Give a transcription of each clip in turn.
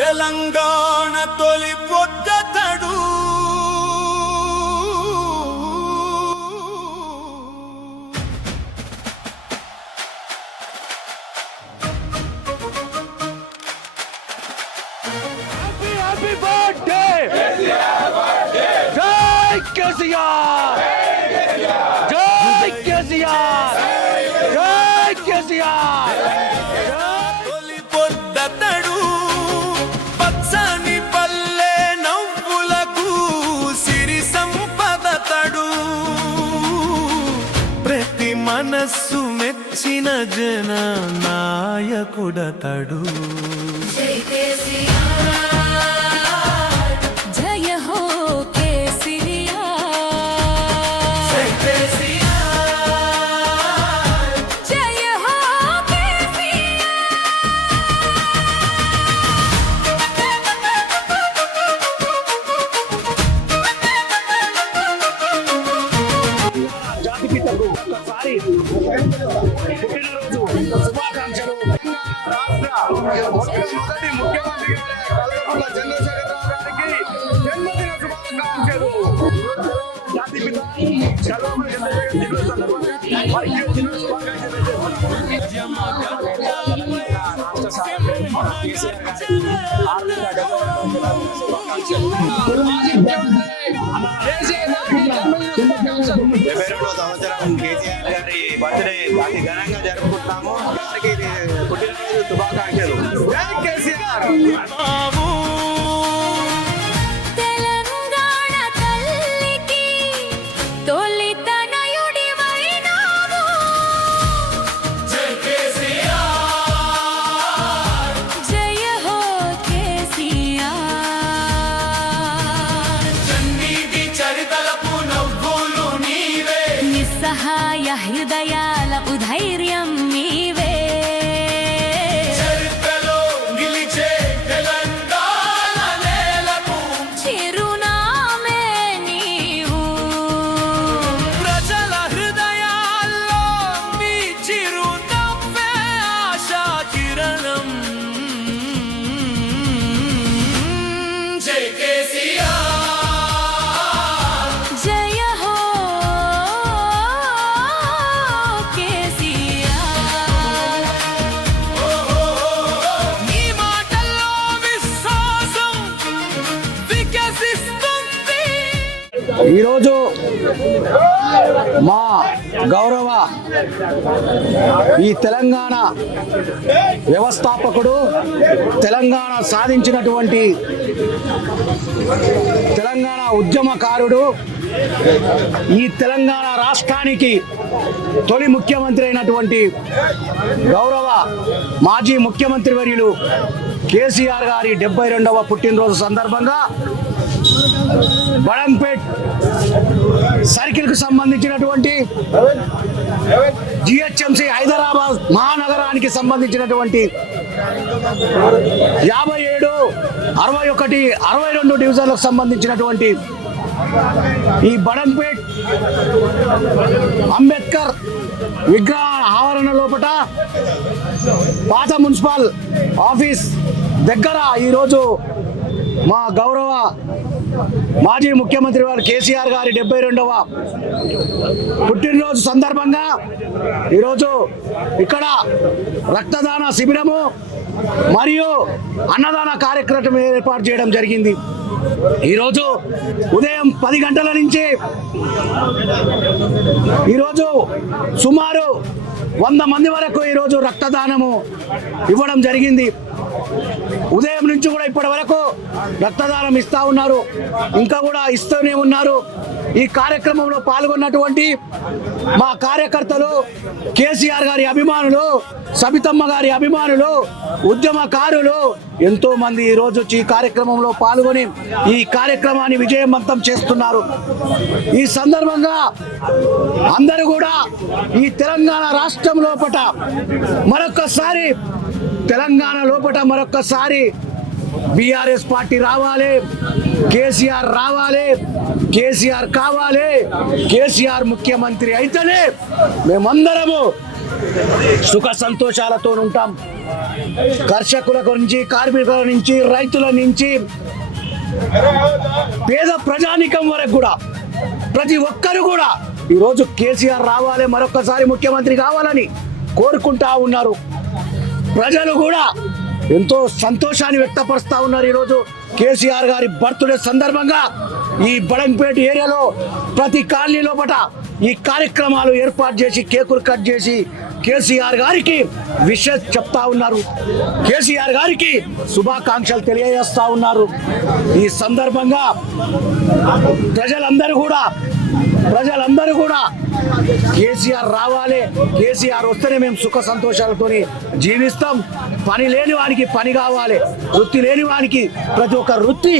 తెలంగాణ తొలి పొద్దతడు happy birthday జై కేసీఆర్ జై కేసీఆర్ జై కేసీఆర్ తొలి పొద్దతడు పచ్చని పల్లె నవ్వులకు సిరి సంపదతడు ప్రతి మనస్సు మెచ్చిన జన నాయకుడతడు జయ హో కేసీఆర్ జయ హో జాతిపితకు ఒక్కసారి పుట్టినరోజు శుభాకాంక్షలు. మొట్టమొదటి ముఖ్యమంత్రి కల్వకుంట్ల చంద్రశేఖరరావు గారికి జన్మదిన శుభాకాంక్షలు. జాతిపిత కల్వకుంట్ల చంద్రశేఖర్ దినోత్సవం సందర్భంగా వారికి దినోత్సవ శుభాకాంక్షలు సంవత్సరం కేసీఆర్ గారి బర్త్డే అతి ఘనంగా జరుపుకుంటున్నాము. వారికి పుట్టినరోజు శుభాకాంక్షలు. జై కేసీఆర్. తెలంగాణ తల్లికి తొలి తనయుడివైనావు జయ హో కేసీఆర్ చరితలపు నవ్వులు నీవే నిస్సహాయ హృదయాల ఉధైర్యం నీవే చరిత్రలో నిలిచే తెలంగాణ నేలకు చిరునామే నీవు ప్రజల హృదయాల్లో మీ చిరునవ్వే ఆశా కిరణం జై కేసీఆర్ జయ హో కేసీఆర్ నీ మాటల్లో విశ్వాసం వికసిస్తుంది ఈరోజు మా గౌరవ ఈ తెలంగాణ వ్యవస్థాపకుడు తెలంగాణ సాధించినటువంటి తెలంగాణ ఉద్యమకారుడు ఈ తెలంగాణ రాష్ట్రానికి తొలి ముఖ్యమంత్రి అయినటువంటి గౌరవ మాజీ ముఖ్యమంత్రి వర్యులు కేసీఆర్ గారి 72వ పుట్టినరోజు సందర్భంగా బడంపేట్ సర్కిల్ కు సంబంధించినటువంటి జిహెచ్ఎంసి హైదరాబాద్ మహానగరానికి సంబంధించినటువంటి 57, 61, 62 డివిజన్లకు సంబంధించినటువంటి ఈ బడంపేట్ అంబేద్కర్ విగ్రహ ఆవరణ లోపట పాత మున్సిపల్ ఆఫీస్ దగ్గర ఈరోజు మా గౌరవ మాజీ ముఖ్యమంత్రి వారు కేసీఆర్ గారి 72వ పుట్టినరోజు సందర్భంగా ఈరోజు ఇక్కడ రక్తదాన శిబిరము మరియు అన్నదాన కార్యక్రమం ఏర్పాటు చేయడం జరిగింది. ఈరోజు ఉదయం 10 గంటల నుంచి ఈరోజు సుమారు 100 మంది వరకు ఈరోజు రక్తదానము ఇవ్వడం జరిగింది. ఉదయం నుంచి కూడా ఇప్పటి వరకు రక్తదానం ఇస్తూ ఉన్నారు, ఇంకా కూడా ఇస్తూనే ఉన్నారు. ఈ కార్యక్రమంలో పాల్గొన్నటువంటి మా కార్యకర్తలు, కేసీఆర్ గారి అభిమానులు, సబితమ్మ గారి అభిమానులు, ఉద్యమకారులు ఎంతో మంది ఈరోజు ఈ కార్యక్రమంలో పాల్గొని ఈ కార్యక్రమాన్ని విజయవంతం చేస్తున్నారు. ఈ సందర్భంగా అందరూ కూడా ఈ తెలంగాణ రాష్ట్రం లోపట మరొక్కసారి బీఆర్ఎస్ పార్టీ రావాలి, కేసీఆర్ రావాలి, కేసీఆర్ కావాలి, కేసీఆర్ ముఖ్యమంత్రి అయితేనే మేమందరము సుఖ సంతోషాలతో ఉంటాం. కర్షకుల నుంచి, కార్మికుల నుంచి, రైతుల నుంచి, పేద ప్రజానికం వరకు కూడా ప్రతి ఒక్కరు కూడా ఈరోజు కేసీఆర్ రావాలి, మరొకసారి ముఖ్యమంత్రి కావాలని కోరుకుంటా ఉన్నారు. ప్రజలు కూడా ఎంతో సంతోషాన్ని వ్యక్తపరుస్తూ ఉన్నారు. ఈరోజు కేసీఆర్ గారి బర్త్డే సందర్భంగా ఈ బడంపేట ఏరియాలో ప్రతి కాలనీ లోపల ఈ కార్యక్రమాలు ఏర్పాటు చేసి కేకులు కట్ చేసి కేసీఆర్ గారికి విషెస్ చెప్తా ఉన్నారు. కేసీఆర్ గారికి శుభాకాంక్షలు తెలియజేస్తా ఉన్నారు. ఈ సందర్భంగా ప్రజలందరూ కూడా కేసీఆర్ రావాలి, కేసీఆర్ వస్తేనే మేము సుఖ సంతోషాలతో జీవిస్తాం. పని లేని వానికి పని కావాలి, వృత్తి లేని వానికి ప్రతి ఒక్క వృత్తి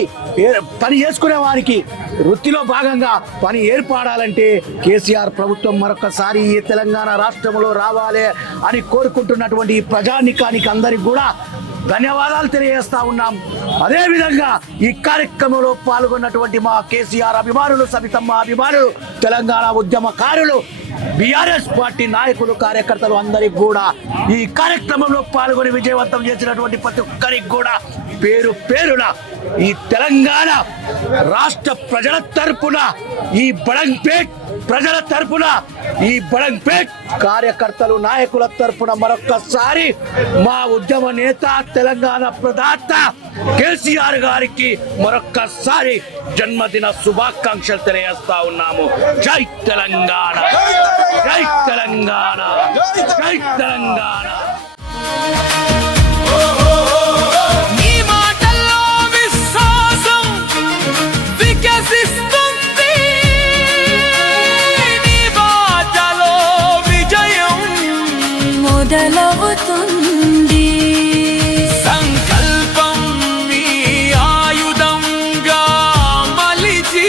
పని చేసుకునే వారికి వృత్తిలో భాగంగా పని ఏర్పడాలంటే కేసీఆర్ ప్రభుత్వం మరొకసారి ఈ తెలంగాణ రాష్ట్రంలో రావాలి అని కోరుకుంటున్నటువంటి ఈ ప్రజానికానికి అందరికి కూడా ధన్యవాదాలు తెలియజేస్తా ఉన్నాం. అదేవిధంగా ఈ కార్యక్రమంలో పాల్గొన్నటువంటి మా కేసీఆర్ అభిమానులు, సబితమ్మ అభిమానులు, తెలంగాణ ఉద్యమకారులు, బీఆర్ఎస్ పార్టీ నాయకులు, కార్యకర్తలు అందరికి కూడా ఈ కార్యక్రమంలో పాల్గొని విజయవంతం చేసినటువంటి ప్రతి ఒక్కరికి కూడా పేరు పేరున ఈ తెలంగాణ రాష్ట్ర ప్రజల తరపున, ఈ బడంపేట్ ప్రజల తరపున, ఈ బడంపేట్ కార్యకర్తలు నాయకుల తరపున మరొక్కసారి మా ఉద్యమ నేత తెలంగాణ ప్రదాత కేసీఆర్ గారికి మరొక్కసారి జన్మదిన శుభాకాంక్షలు తెలియజేస్తా ఉన్నాము. జై తెలంగాణ, జై తెలంగాణ, జై తెలంగాణ. నీ మాటల్లో విశ్వాసం వికసిస్తుంది, నీ బాటలో విజయం మొదలవుతుంది. సంకల్పం మీ ఆయుధంగా మలిచి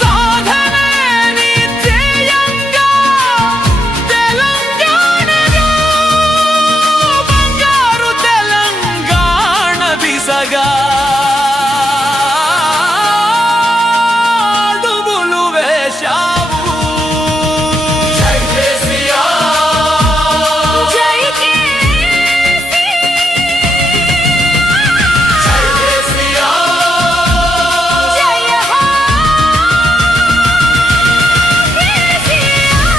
సాధనే నీ ధ్యేయంగా తెలంగాణలో బంగారు తెలంగాణ దిశగా అడుగులు వేశావు. జై కేసీఆర్, జై కేసీ, జై కేసీఆర్, జయ హో కేసీఆర్.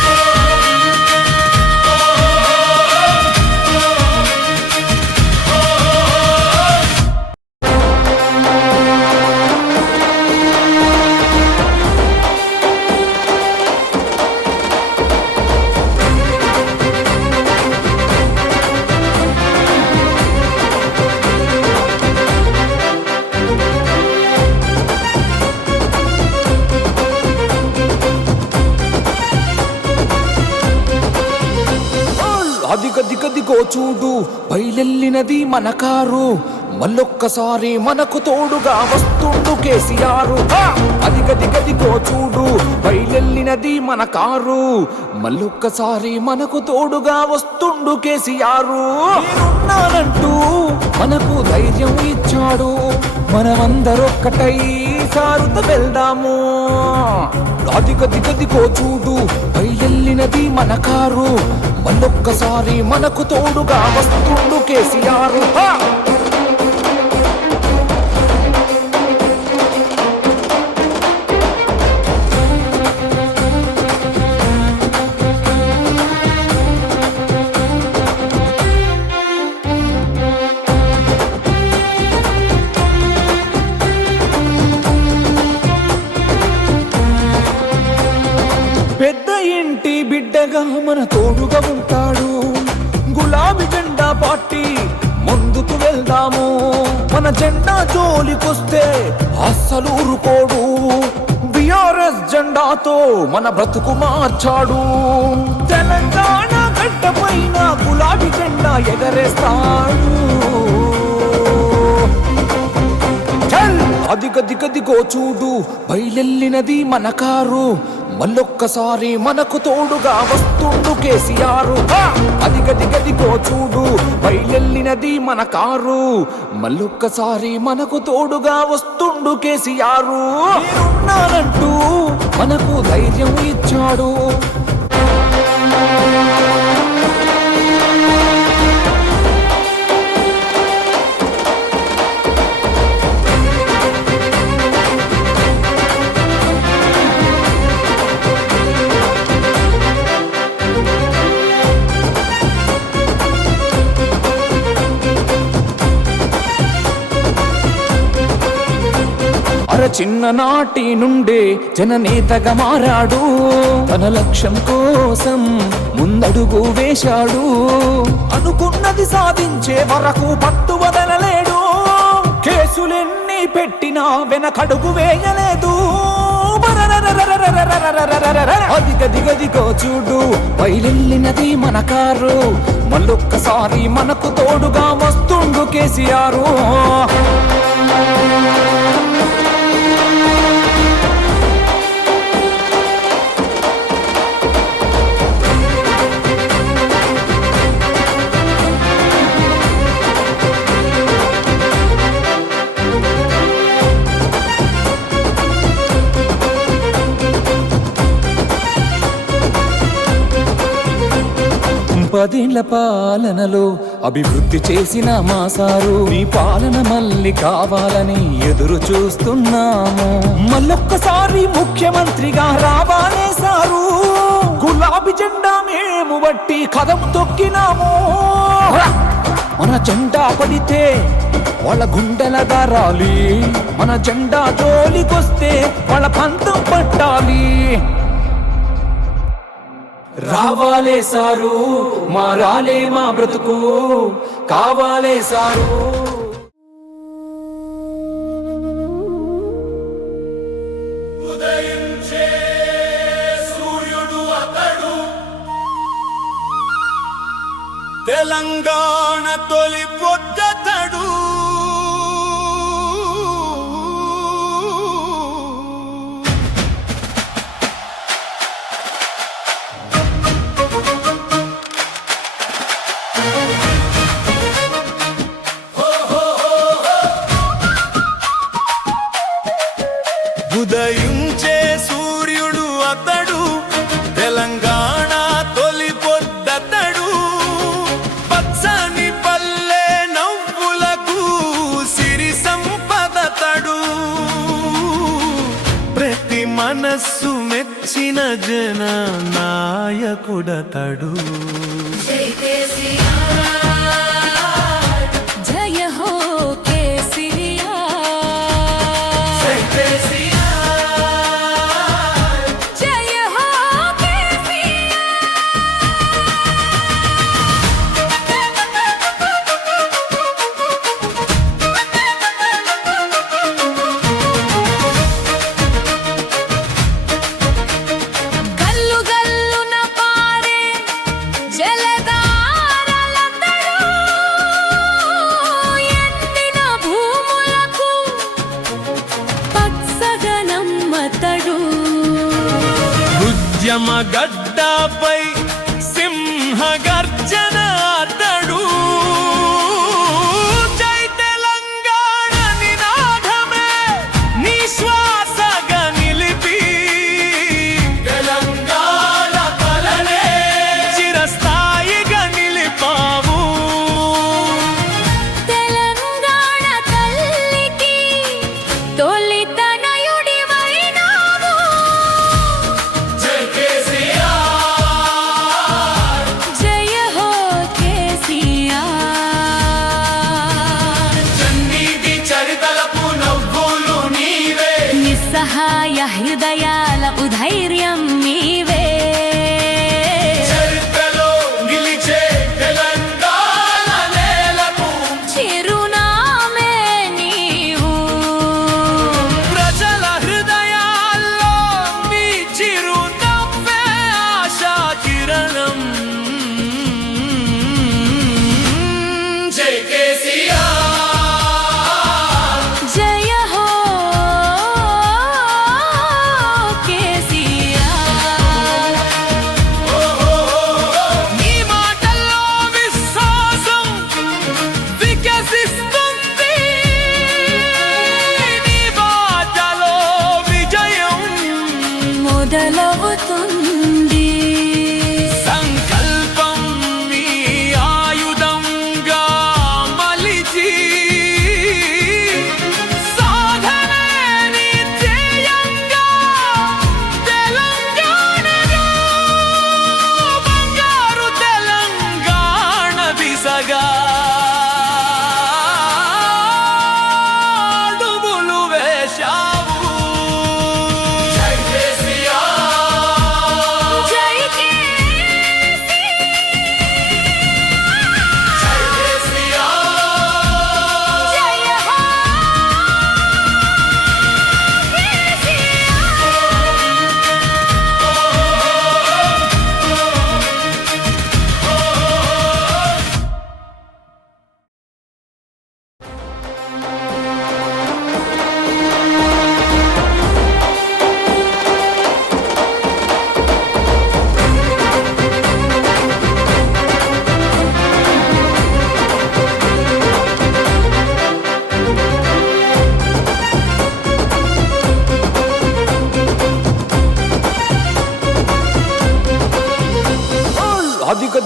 అదిగదిగదిగో చూడు బయలెల్లినది మన కారు, మళ్ళొక్కసారి మనకు తోడుగా వస్తుండు కేసీఆర్. అదిగదిగదిగో చూడు బయలెల్లినది మన కారు, మళ్ళొక్కసారి మనకు తోడుగా వస్తుండు కేసీఆర్. నేనున్నానంటూ మనకు ధైర్యం ఇచ్చాడు, మనమందరొక్కటై సారుత వెళ్దాము. అదిగదిగదిగో చూడు బయలెల్లినది మన కారు, మళ్ళొక్కసారి మనకు తోడుగా వస్తుండు కేసీఆర్. పెద్ద ఇంటి బిడ్డగా మన తోడుగా ఉంటాడు, గులాబీ జెండా పార్టీ ముందుకు వెళ్దాము. మన జెండా జోలికొస్తే అస్సలు ఊరుకోడు, బీఆర్ఎస్ జెండాతో మన బ్రతుకు మార్చాడు. తెలంగాణ గడ్డ పైన గులాబీ జెండా ఎగరేస్తాడు. అదిగదిగదిగో చూడు బయలెల్లినది మన కారు, మళ్ళొక్కసారి మనకు తోడుగా వస్తుండు కేసీఆర్. అదిగదిగదిగో చూడు బయలెల్లినది మన కారు, మళ్ళొక్కసారి మనకు తోడుగా వస్తుండు కేసీఆర్. నేనున్నానంటూ మనకు ధైర్యం ఇచ్చాడు, చిన్ననాటి నుండే జననేతగా మారాడు. తన లక్ష్యం కోసం ముందడుగు వేశాడు. అనుకున్నది సాధించే వరకు పట్టు వదలలేడు. కేసులెన్ని పెట్టినా వెనకడుగు వేయలేదు. అదిగదిగదిగో చూడు బయలెల్లినది మన కారు. మళ్ళొక్కసారి మనకు తోడుగా వస్తుండు కేసీఆర్. పదేళ్ల పాలనలో అభివృద్ధి చేసిన మా సారు. మీ పాలన మళ్ళీ కావాలని ఎదురు చూస్తున్నాము. మళ్ళొక్కసారి ముఖ్యమంత్రిగా రావాలే సారు. గులాబీ జెండా మేము బట్టి కదం తొక్కినాము. మన జెండా పడితే వాళ్ళ గుండెల దారాలి. మన జెండా జోలికొస్తే వాళ్ళ పంతం పట్టాలి. రావాలే సారు, మారాలే మా బ్రతుకు, కావాలే సారు. ఉదయించే సూర్యుడు అతడు, తెలంగాణ తొలి పొద్దతడు. ఉదయించే సూర్యుడు అతడు, తెలంగాణ తొలి పొద్దతడు. పచ్చని పల్లె నవ్వులకు సిరి సంపదతడు. ప్రతి మనస్సు మెచ్చిన జన నాయకుడతడు. జయ హో ఉద్యమ గడ్డపై సింహ గర్జన అతడు. జై తెలంగాణ నినాదమే నిశ్వాసగా నిలిపి, తెలంగాణ కలనే చిరస్థాయిగా నిలిపావు. తెలంగాణ తల్లికి తొలి తనయుడివైనావు. జై కేసీఆర్, జయ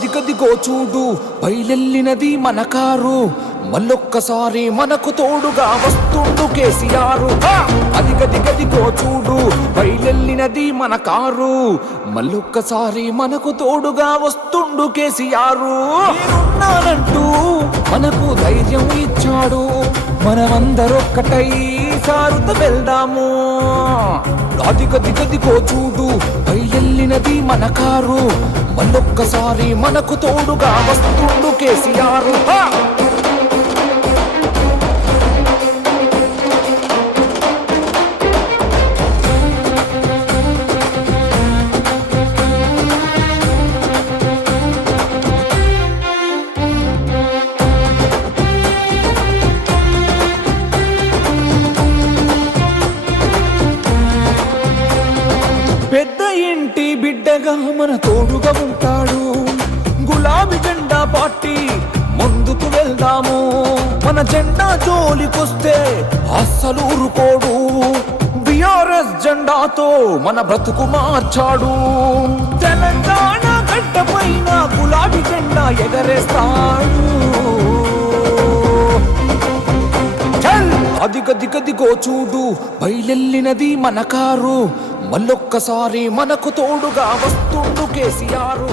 అదిగదిగో చూడు బయలెల్లినది మన కారు మళ్ళొక్కసారి మనకు తోడుగా వస్తుండు కేసీఆర్ అదిగదిగదిగో చూడు బయలెల్లినది మన కారు మళ్ళొక్కసారి మనకు తోడుగా వస్తుండు కేసీఆర్ నేనున్నానంటూ మనకు ధైర్యం ఇచ్చాడు మనమందరొక్కటై సారుత వెళ్దాము అదిగదిగదిగో చూడు బయలెల్లినది మన కారు మళ్ళొక్కసారి మనకు తోడుగా వస్తుండు కేసీఆర్ పెద్ద ఇంటి బిడ్డగా మన తోడుగా ఉంటాడు గులాబీ జెండా పార్టీ ముందుకు వెళ్దాము మన జెండా జోలికొస్తే అస్సలు ఊరుకోడు బిఆర్ఎస్ జెండాతో మన బ్రతుకు మార్చాడు తెలంగాణ గడ్డ పైన గులాబీ జెండా ఎగరేస్తాడు అదిగదిగదిగో చూడు బయలెల్లినది మన కారు మళ్ళొక్కసారి మనకు తోడుగా వస్తుండు కేసీఆర్